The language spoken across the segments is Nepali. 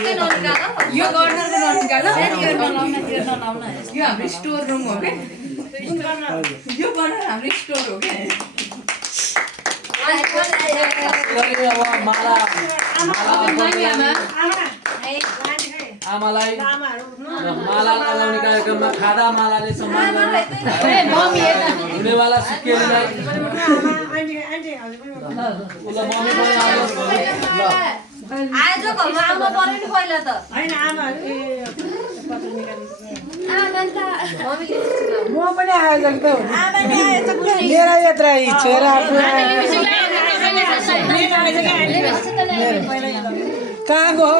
टक्कै ननिकाल यो गर्नर ननिकाल यो नलाउन यो हाम्रो स्टोर रुम हो के यो गर्नर हाम्रो स्टोर हो के आमालाई माला लगाउने कार्यक्रममा खादा मालाले सम्मान हुनेवाला सुकेलीलाई आज घरमा आउनु पर्यो नि पहिला त हैन आमा म पनि आयोजक त हो मेरा यत्रा छोरा कहाँ गयो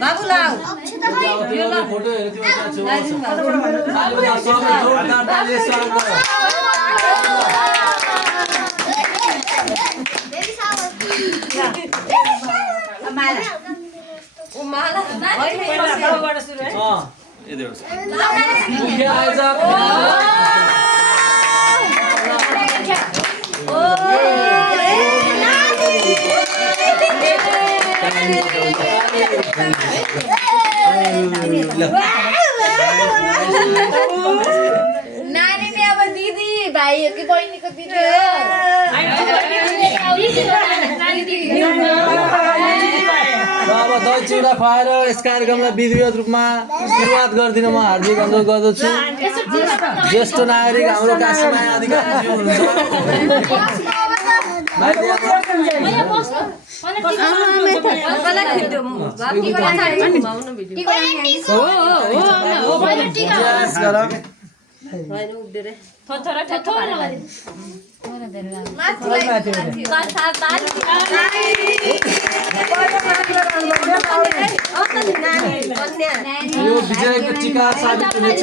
बाबु लाउ फोटो नानी ने अब दिदी भाइ कि बहिनीको दिदी अब दही चिउरा खुवाएर यस कार्यक्रमलाई विधिवत रूपमा सुरुवात गरिदिन म हार्दिक अनुरोध गर्दछु ज्येष्ठ नागरिक हाम्रो काशीमाया अधिकारी हुनुहुन्छ यो विजयको टीका साबित हुनेछ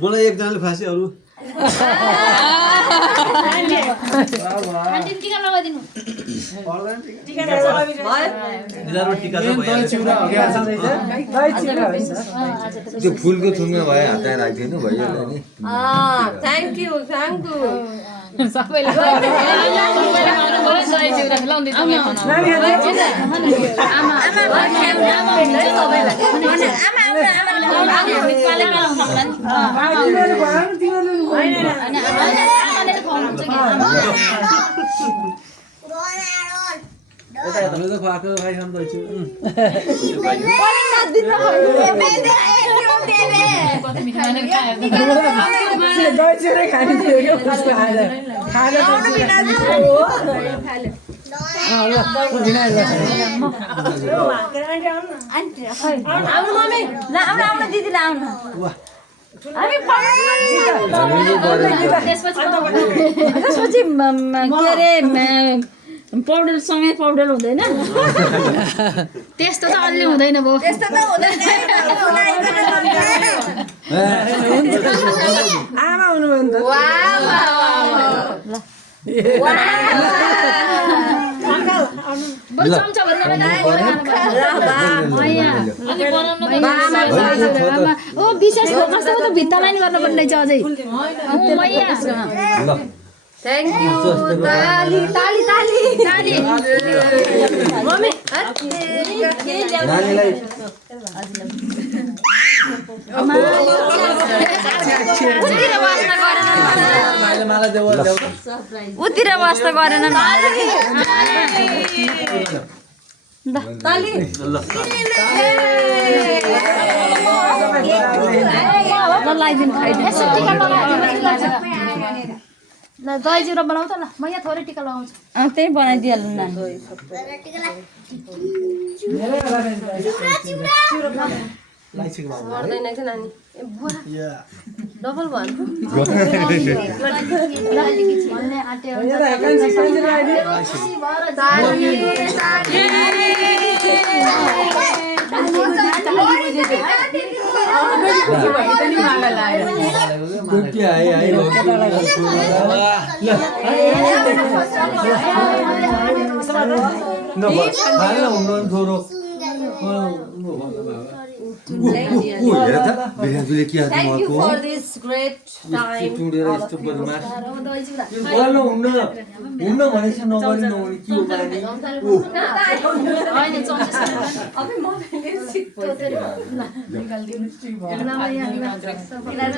बोला एकजनाले फाँसी अरू त्यो फुलको थुनमा भयो हात राखिदिनु भइहाल्यो नि थ्याङ्क यू हामीले त खुवाएको खाइखानु दैछु पाउडर सँगै पाउडर हुँदैन त्यस्तो त अलि हुँदैन भयो आमा हुनुभयो विशेष फोकस त भित्ता लाइन गर्नुपर्ने रहेछ अझै थ्याङ्क यू ताली ताली ताली ताली मम्मी नानीलाई उतिर वास्ता गरेन ल दही चिउरा बनाऊ त ल म यहाँ थोरै टिका लगाउँछु त्यही बनाइदिइहाल्नु न मर्दैन कि नानी ए बुवा डबल भन्नु भन्ने आट्यो Thank you for this great time. होइन